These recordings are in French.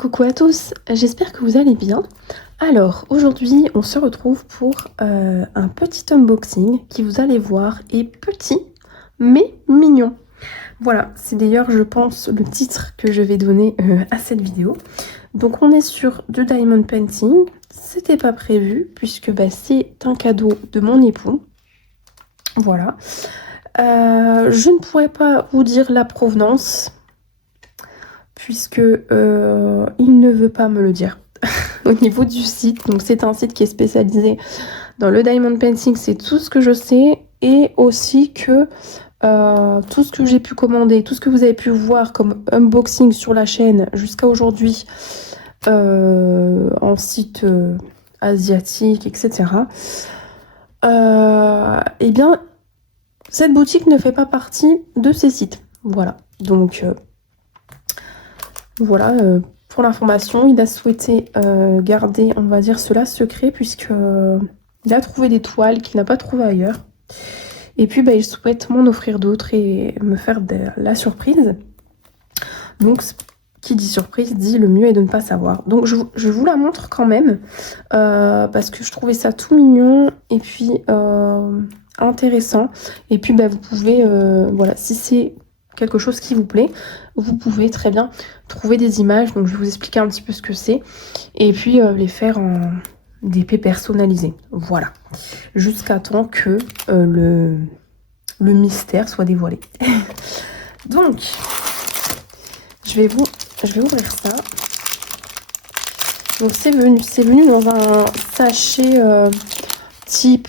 Coucou à tous, j'espère que vous allez bien. Alors aujourd'hui on se retrouve pour un petit unboxing qui, vous allez voir, est petit mais mignon. Voilà, c'est d'ailleurs je pense le titre que je vais donner à cette vidéo. Donc on est sur The Diamond Painting, c'était pas prévu puisque c'est un cadeau de mon époux. Voilà, je ne pourrais pas vous dire la provenance puisque il ne veut pas me le dire au niveau du site. Donc c'est un site qui est spécialisé dans le diamond painting, c'est tout ce que je sais, et aussi que tout ce que j'ai pu commander, tout ce que vous avez pu voir comme unboxing sur la chaîne jusqu'à aujourd'hui en site asiatique, etc. Eh bien cette boutique ne fait pas partie de ces sites. Voilà, donc voilà, pour l'information, il a souhaité garder, on va dire, cela secret, puisque il a trouvé des toiles qu'il n'a pas trouvées ailleurs. Et puis il souhaite m'en offrir d'autres et me faire la surprise. Donc qui dit surprise dit le mieux est de ne pas savoir. Donc je vous la montre quand même, parce que je trouvais ça tout mignon et puis intéressant. Et puis vous pouvez, voilà, si c'est quelque chose qui vous plaît, vous pouvez très bien trouver des images. Donc je vais vous expliquer un petit peu ce que c'est et puis les faire en DP personnalisé. Voilà, jusqu'à temps que le mystère soit dévoilé. Donc je vais ouvrir ça. Donc c'est venu dans un sachet type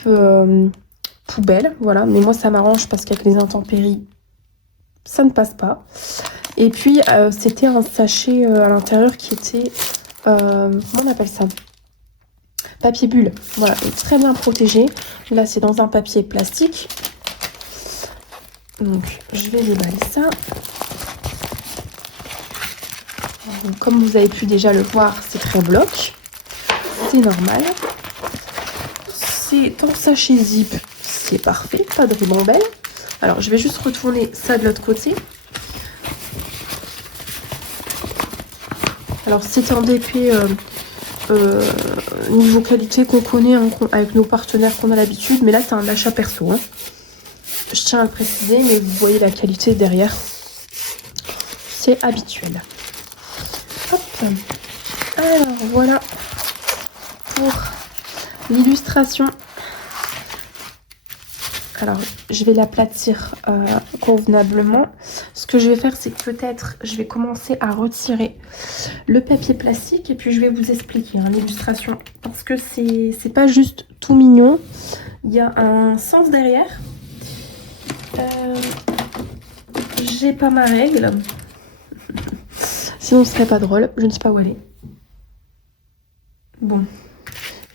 poubelle, voilà. Mais moi ça m'arrange parce qu'avec les intempéries, ça ne passe pas. Et puis c'était un sachet à l'intérieur qui était, comment on appelle ça, papier bulle. Voilà, et très bien protégé. Là c'est dans un papier plastique. Donc je vais déballer ça. Donc, comme vous avez pu déjà le voir, c'est très bloc, c'est normal. C'est en sachet zip, c'est parfait, pas de ribambelle. Alors je vais juste retourner ça de l'autre côté. Alors c'est un DP niveau qualité qu'on connaît hein, avec nos partenaires qu'on a l'habitude, mais là c'est un achat perso. Hein. Je tiens à le préciser, mais vous voyez la qualité derrière, c'est habituel. Hop. Alors voilà pour l'illustration. Alors je vais l'aplatir convenablement. Ce que je vais faire, c'est que peut-être je vais commencer à retirer le papier plastique et puis je vais vous expliquer hein, l'illustration, parce que c'est pas juste tout mignon, il y a un sens derrière. J'ai pas ma règle, sinon ce serait pas drôle. Je ne sais pas où elle est. Bon,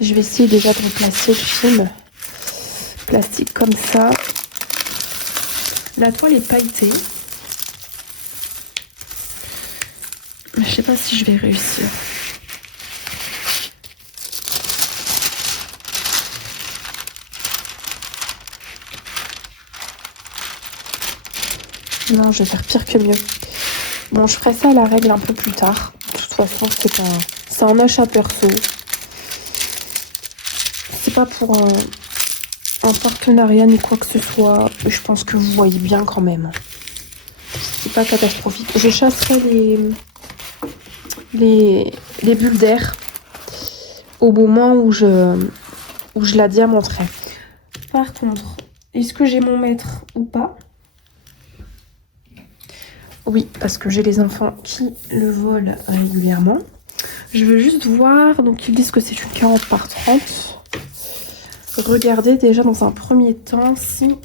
je vais essayer déjà de replacer le film plastique comme ça. La toile est pailletée. Je sais pas si je vais réussir. Non, je vais faire pire que mieux. Bon, je ferai ça à la règle un peu plus tard. De toute façon, c'est un achat perso. C'est pas pour un partenariat ni quoi que ce soit. Je pense que vous voyez bien quand même. C'est pas catastrophique. Je chasserai les bulles d'air au moment où je la diamanterai. Par contre, est-ce que j'ai mon mètre ou pas? Oui, parce que j'ai les enfants qui le volent régulièrement. Je veux juste voir. Donc ils disent que c'est une 40 par 30. Regardez déjà dans un premier temps si...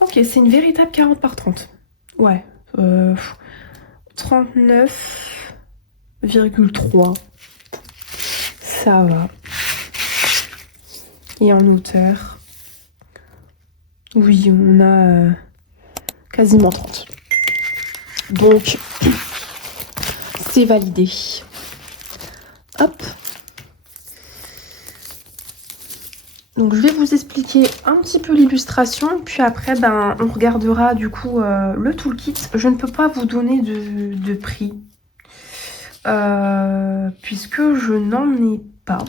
Ok, c'est une véritable 40 par 30. Ouais. 39,3. Ça va. Et en hauteur, oui, on a quasiment 30. Donc, c'est validé. Hop. Donc je vais vous expliquer un petit peu l'illustration, puis après ben, on regardera du coup le toolkit. Je ne peux pas vous donner de prix, puisque je n'en ai pas.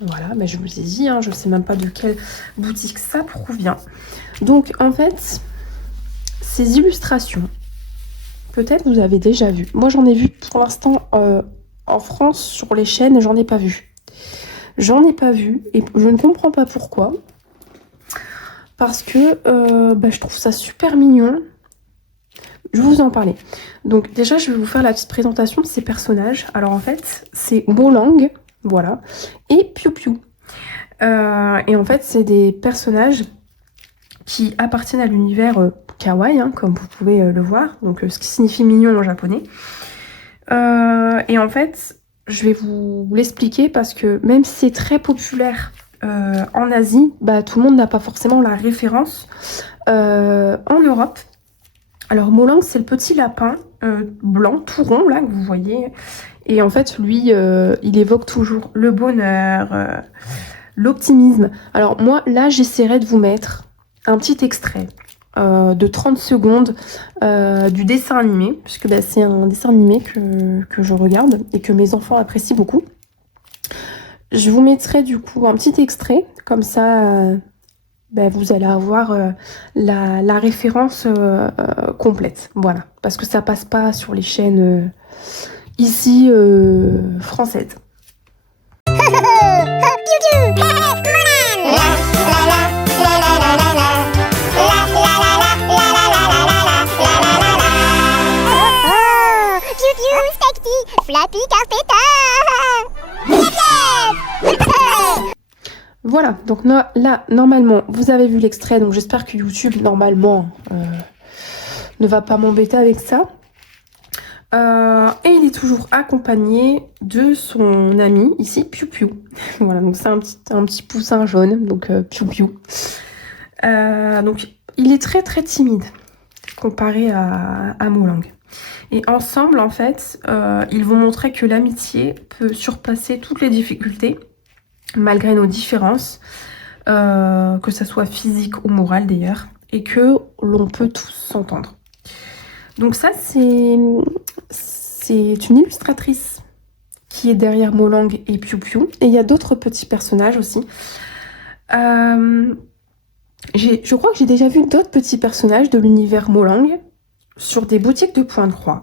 Voilà, mais je vous ai dit, hein, je ne sais même pas de quelle boutique ça provient. Donc en fait, ces illustrations, peut-être vous avez déjà vu. Moi j'en ai vu pour l'instant en France sur les chaînes, j'en ai pas vu. J'en ai pas vu et je ne comprends pas pourquoi. Parce que bah, je trouve ça super mignon. Je vais vous en parler. Donc déjà, je vais vous faire la petite présentation de ces personnages. Alors en fait, c'est Molang, voilà, et Piu Piu. Et en fait, c'est des personnages qui appartiennent à l'univers kawaii, hein, comme vous pouvez le voir. Donc ce qui signifie mignon en japonais. Et en fait, je vais vous l'expliquer parce que même si c'est très populaire en Asie, bah, tout le monde n'a pas forcément la référence en Europe. Alors Molang, c'est le petit lapin blanc, tout rond, là, que vous voyez. Et en fait, lui, il évoque toujours le bonheur, l'optimisme. Alors moi, là, j'essaierai de vous mettre un petit extrait de 30 secondes du dessin animé, puisque bah, c'est un dessin animé que je regarde et que mes enfants apprécient beaucoup. Je vous mettrai du coup un petit extrait, comme ça bah, vous allez avoir la référence complète, voilà, parce que ça passe pas sur les chaînes ici françaises. Voilà, donc là, normalement, vous avez vu l'extrait, donc j'espère que YouTube, normalement, ne va pas m'embêter avec ça. Et il est toujours accompagné de son ami, ici, Piu Piu. Voilà, donc c'est un petit poussin jaune, donc Piu Piu. Donc, il est très très timide, comparé à Molang. Et ensemble, en fait, ils vont montrer que l'amitié peut surpasser toutes les difficultés, malgré nos différences, que ça soit physique ou morale d'ailleurs, et que l'on peut tous s'entendre. Donc ça, c'est une illustratrice qui est derrière Molang et Piu Piu, et il y a d'autres petits personnages aussi. Je crois que j'ai déjà vu d'autres petits personnages de l'univers Molang sur des boutiques de Pointe-Croix.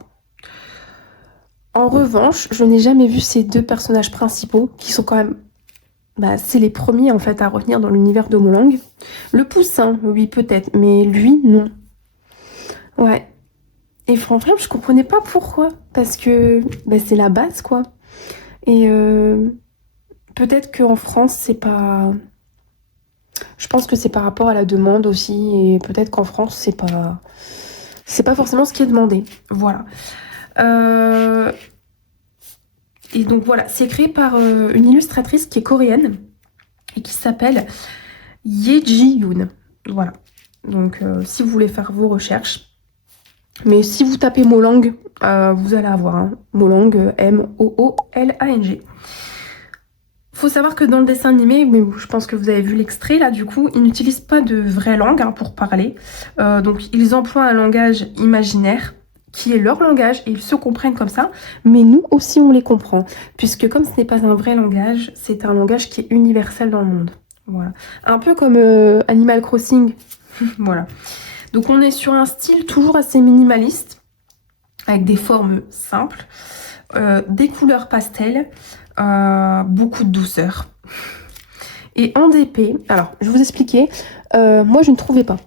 En revanche, je n'ai jamais vu ces deux personnages principaux, qui sont quand même... Bah, c'est les premiers en fait à revenir dans l'univers de Molang. Le poussin, oui peut-être, mais lui, non. Ouais. Et franchement, je comprenais pas pourquoi. Parce que bah, c'est la base, quoi. Et peut-être qu'en France, c'est pas... Je pense que c'est par rapport à la demande aussi. Et peut-être qu'en France, c'est pas forcément ce qui est demandé. Voilà. Et donc voilà, c'est créé par une illustratrice qui est coréenne et qui s'appelle Yeji Yoon. Voilà. Donc si vous voulez faire vos recherches. Mais si vous tapez Molang, vous allez avoir hein, Molang, M-O-O-L-A-N-G. Faut savoir que dans le dessin animé, mais je pense que vous avez vu l'extrait là du coup, ils n'utilisent pas de vraie langue hein, pour parler. Donc ils emploient un langage imaginaire qui est leur langage et ils se comprennent comme ça. Mais nous aussi on les comprend. Puisque comme ce n'est pas un vrai langage, c'est un langage qui est universel dans le monde. Voilà. Un peu comme Animal Crossing. Voilà. Donc on est sur un style toujours assez minimaliste, avec des formes simples, des couleurs pastel, beaucoup de douceur. Et en DP, alors je vais vous expliquer, moi je ne trouvais pas.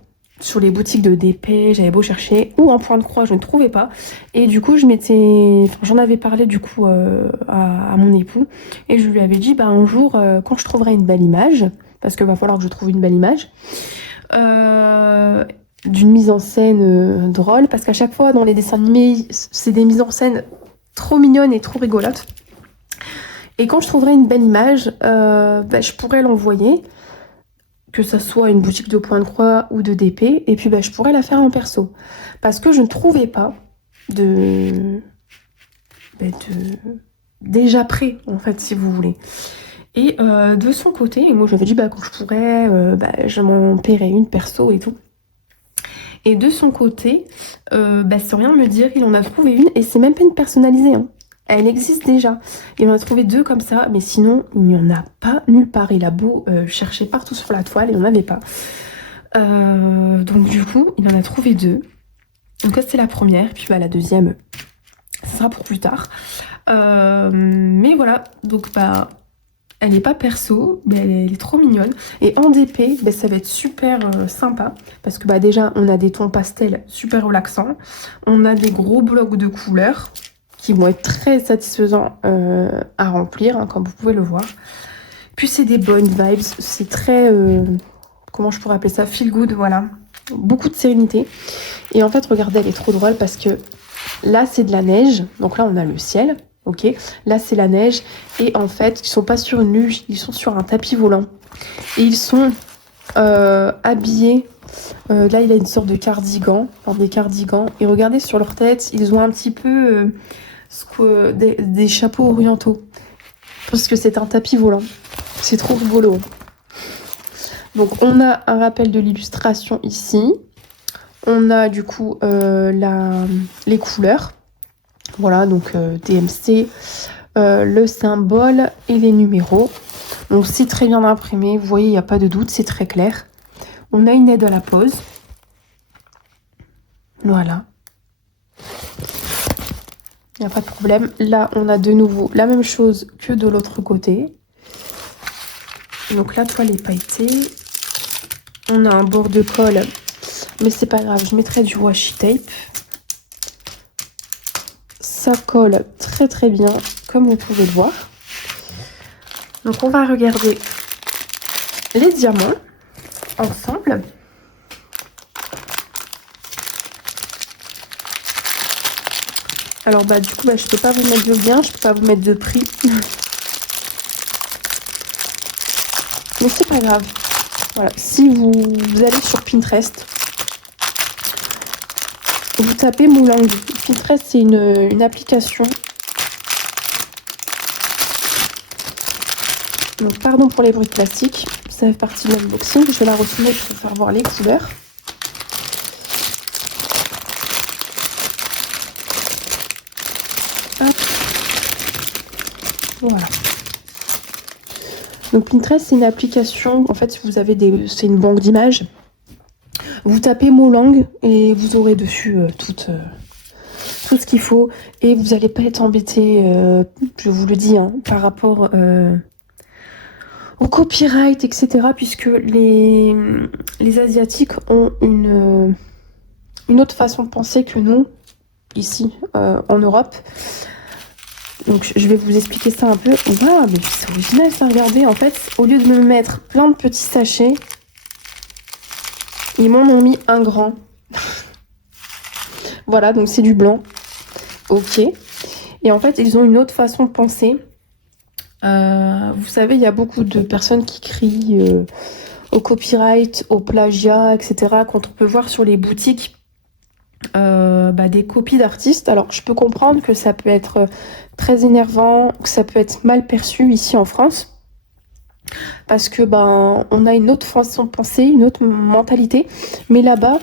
Sur les boutiques de DP, j'avais beau chercher, ou en Pointe-Croix, je ne trouvais pas. Et du coup, j'en avais parlé du coup à mon époux, et je lui avais dit, bah, un jour, quand je trouverai une belle image, parce qu'il va falloir que je trouve une belle image, d'une mise en scène drôle, parce qu'à chaque fois dans les dessins animés, c'est des mises en scène trop mignonnes et trop rigolotes. Et quand je trouverai une belle image, bah, je pourrais l'envoyer, que ça soit une boutique de Pointe-Croix ou de DP, et puis bah, je pourrais la faire en perso. Parce que je ne trouvais pas déjà prêt, en fait, si vous voulez. Et de son côté, moi j'avais dit bah, quand je pourrais, je m'en paierais une perso et tout. Et de son côté, sans rien me dire, il en a trouvé une et c'est même pas une personnalisée, hein. Elle existe déjà. Il en a trouvé 2 comme ça, mais sinon, il n'y en a pas nulle part. Il a beau chercher partout sur la toile, il n'y en avait pas. Donc du coup, il en a trouvé 2. Donc ça, c'est la première. Puis bah, la deuxième, ça sera pour plus tard. Mais voilà, donc bah... Elle n'est pas perso, mais elle est trop mignonne. Et en DP, ça va être super sympa. Parce que déjà, on a des tons pastels super relaxants. On a des gros blocs de couleurs qui vont être très satisfaisants à remplir, hein, comme vous pouvez le voir. Puis c'est des bonnes vibes. C'est très, comment je pourrais appeler ça, feel good, voilà. Beaucoup de sérénité. Et en fait, regardez, elle est trop drôle parce que là, c'est de la neige. Donc là, on a le ciel. Ok, là c'est la neige et en fait ils sont pas sur une luge, ils sont sur un tapis volant et ils sont habillés. Là il a une sorte de cardigan, enfin, des cardigans et regardez sur leur tête ils ont un petit peu des chapeaux orientaux parce que c'est un tapis volant. C'est trop rigolo. Donc on a un rappel de l'illustration ici. On a du coup les couleurs. Voilà, donc DMC, le symbole et les numéros. Donc c'est très bien imprimé, vous voyez, il n'y a pas de doute, c'est très clair. On a une aide à la pose. Voilà. Il n'y a pas de problème. Là, on a de nouveau la même chose que de l'autre côté. Donc la toile est pailletée. On a un bord de colle, mais c'est pas grave, je mettrai du washi tape. Ça colle très très bien, comme vous pouvez le voir. Donc on va regarder les diamants ensemble. Alors du coup je peux pas vous mettre de lien, je peux pas vous mettre de prix. Mais c'est pas grave. Voilà, si vous allez sur Pinterest, vous tapez Moulang. Pinterest c'est une application. Donc pardon pour les bruits de plastique, ça fait partie de l'unboxing. Je vais la retourner pour vous faire voir les couleurs. Hop. Voilà. Donc Pinterest c'est une application, en fait vous avez c'est une banque d'images. Vous tapez Moulang et vous aurez dessus tout ce qu'il faut et vous n'allez pas être embêté, je vous le dis, hein, par rapport au copyright, etc. Puisque les Asiatiques ont une autre façon de penser que nous, ici, en Europe. Donc je vais vous expliquer ça un peu. Waouh, mais c'est original ça, regardez. En fait, au lieu de me mettre plein de petits sachets, ils m'en ont mis un grand. Voilà, donc c'est du blanc. Ok. Et en fait, ils ont une autre façon de penser. Vous savez, il y a beaucoup de personnes qui crient au copyright, au plagiat, etc. Quand on peut voir sur les boutiques des copies d'artistes. Alors, je peux comprendre que ça peut être très énervant, que ça peut être mal perçu ici en France. Parce que on a une autre façon de penser, une autre mentalité. Mais là-bas,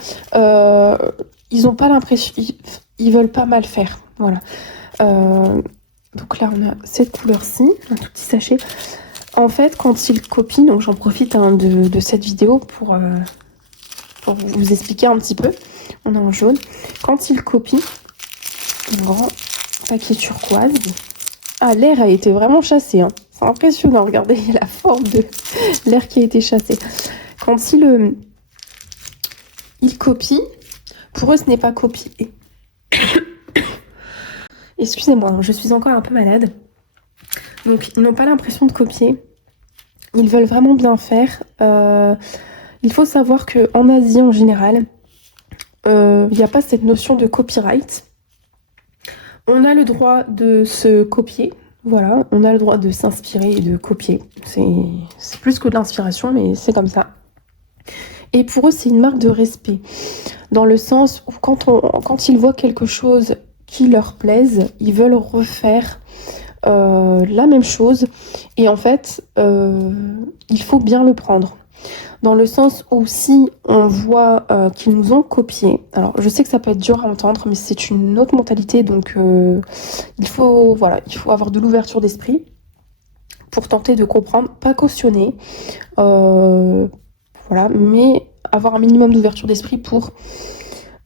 ils n'ont pas l'impression... Ils veulent pas mal faire. Voilà. Donc là, on a cette couleur-ci, un tout petit sachet. En fait, quand ils copient, donc j'en profite de cette vidéo pour vous expliquer un petit peu. On a en jaune. Quand ils copient, un grand paquet turquoise. Ah, l'air a été vraiment chassé. Hein. C'est impressionnant. Regardez la forme de l'air qui a été chassé. Quand ils copient, pour eux, ce n'est pas copier. Excusez-moi, je suis encore un peu malade. Donc, ils n'ont pas l'impression de copier. Ils veulent vraiment bien faire. Il faut savoir qu'en Asie, en général, il n'y a pas cette notion de copyright. On a le droit de se copier. Voilà, on a le droit de s'inspirer et de copier. C'est plus que de l'inspiration, mais c'est comme ça. Et pour eux, c'est une marque de respect. Dans le sens où quand ils voient quelque chose qui leur plaise, ils veulent refaire la même chose. Et en fait, il faut bien le prendre. Dans le sens où si on voit qu'ils nous ont copié, alors je sais que ça peut être dur à entendre, mais c'est une autre mentalité, donc voilà, il faut avoir de l'ouverture d'esprit pour tenter de comprendre, pas cautionner, voilà, mais avoir un minimum d'ouverture d'esprit pour,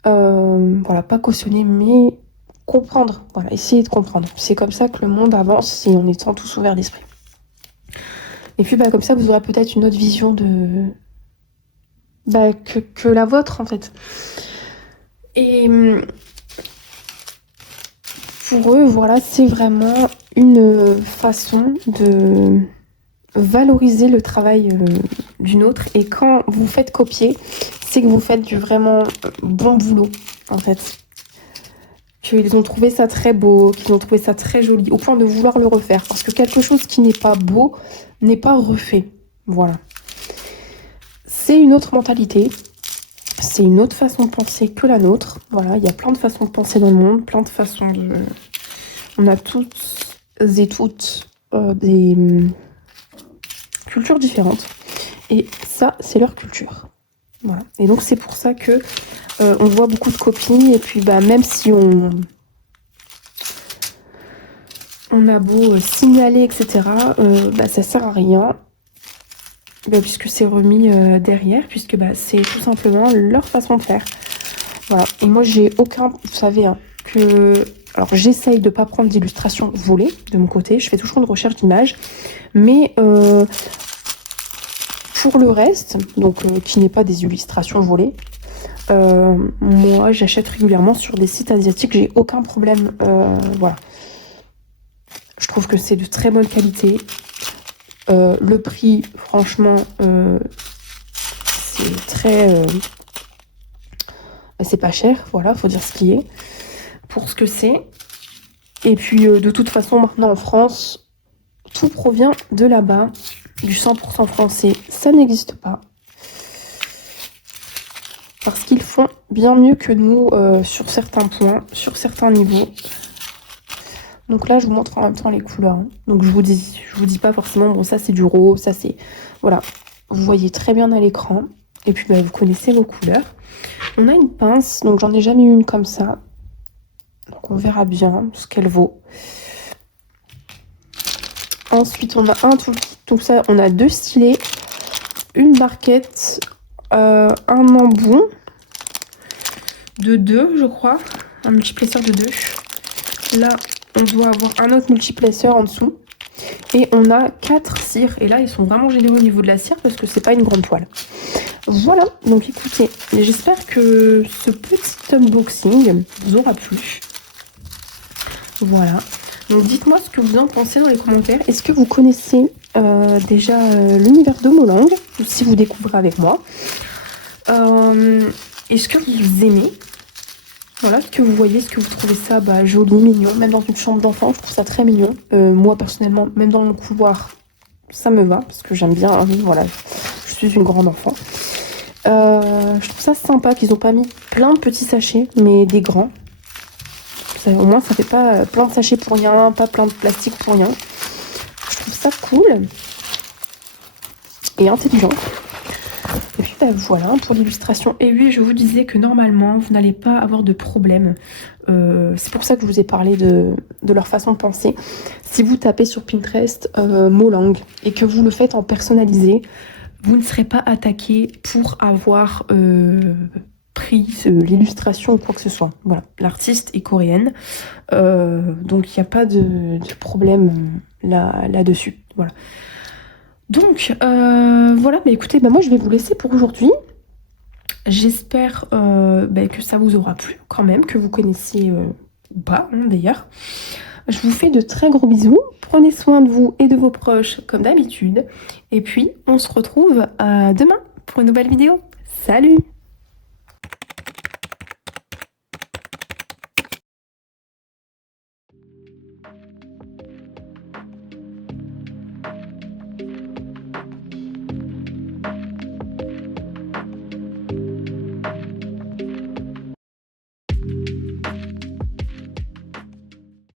voilà, pas cautionner, mais comprendre, voilà, essayer de comprendre. C'est comme ça que le monde avance, c'est en étant tous ouverts d'esprit. Et puis comme ça, vous aurez peut-être une autre vision de que la vôtre en fait. Et pour eux, voilà, c'est vraiment une façon de valoriser le travail d'une autre. Et quand vous faites copier, c'est que vous faites du vraiment bon boulot en fait. Qu'ils ont trouvé ça très beau, qu'ils ont trouvé ça très joli, au point de vouloir le refaire. Parce que quelque chose qui n'est pas beau n'est pas refait. Voilà. C'est une autre mentalité. C'est une autre façon de penser que la nôtre. Voilà, il y a plein de façons de penser dans le monde, plein de façons de... On a toutes et toutes des cultures différentes. Et ça, c'est leur culture. Voilà. Et donc, c'est pour ça que on voit beaucoup de copies. Et puis, même si on a beau signaler, etc., ça sert à rien. Puisque c'est remis derrière, puisque c'est tout simplement leur façon de faire. Voilà. Et moi, j'ai aucun... Vous savez, hein, que... Alors, j'essaye de ne pas prendre d'illustrations volées de mon côté. Je fais toujours une recherche d'images. Mais pour le reste, donc qui n'est pas des illustrations volées, moi, j'achète régulièrement sur des sites asiatiques. J'ai aucun problème. Voilà. Je trouve que c'est de très bonne qualité. Le prix, franchement, c'est très... c'est pas cher, voilà, faut dire ce qui est, pour ce que c'est. Et puis, de toute façon, maintenant en France, tout provient de là-bas. Du 100% français, ça n'existe pas. Parce qu'ils font bien mieux que nous sur certains points, sur certains niveaux. Donc là, je vous montre en même temps les couleurs. Hein. Donc je vous dis pas forcément, bon ça c'est du rose, ça c'est... Voilà, vous voyez très bien à l'écran. Et puis vous connaissez vos couleurs. On a une pince, donc j'en ai jamais eu une comme ça. Donc on verra bien ce qu'elle vaut. Ensuite, on a un toolkit. Donc ça, on a 2 stylets, une barquette, un embout de 2, je crois. Un multiplesseur de 2. Là, on doit avoir un autre multiplesseur en dessous. Et on a 4 cires. Et là, ils sont vraiment généreux au niveau de la cire parce que c'est pas une grande toile. Voilà, donc écoutez, j'espère que ce petit unboxing vous aura plu. Voilà. Donc dites-moi ce que vous en pensez dans les commentaires. Est-ce que vous connaissez déjà l'univers de Molang, ou si vous découvrez avec moi. Est-ce que vous aimez? Voilà, ce que vous voyez, est-ce que vous trouvez ça joli, mignon, même dans une chambre d'enfant, je trouve ça très mignon. Moi personnellement, même dans le couloir, ça me va, parce que j'aime bien, hein, voilà, je suis une grande enfant. Je trouve ça sympa qu'ils n'ont pas mis plein de petits sachets, mais des grands. Ça, au moins, ça fait pas plein de sachets pour rien, pas plein de plastique pour rien. Je trouve ça cool et intelligent. Et puis voilà pour l'illustration. Et oui, je vous disais que normalement, vous n'allez pas avoir de problème. C'est pour ça que je vous ai parlé de leur façon de penser. Si vous tapez sur Pinterest Molang et que vous le faites en personnalisé, vous ne serez pas attaqué pour avoir pris l'illustration ou quoi que ce soit. Voilà, l'artiste est coréenne, donc il n'y a pas de problème là-dessus. Voilà. Donc, voilà, écoutez, moi je vais vous laisser pour aujourd'hui. J'espère que ça vous aura plu quand même, que vous connaissiez ou pas, hein, d'ailleurs. Je vous fais de très gros bisous. Prenez soin de vous et de vos proches comme d'habitude. Et puis, on se retrouve demain pour une nouvelle vidéo. Salut!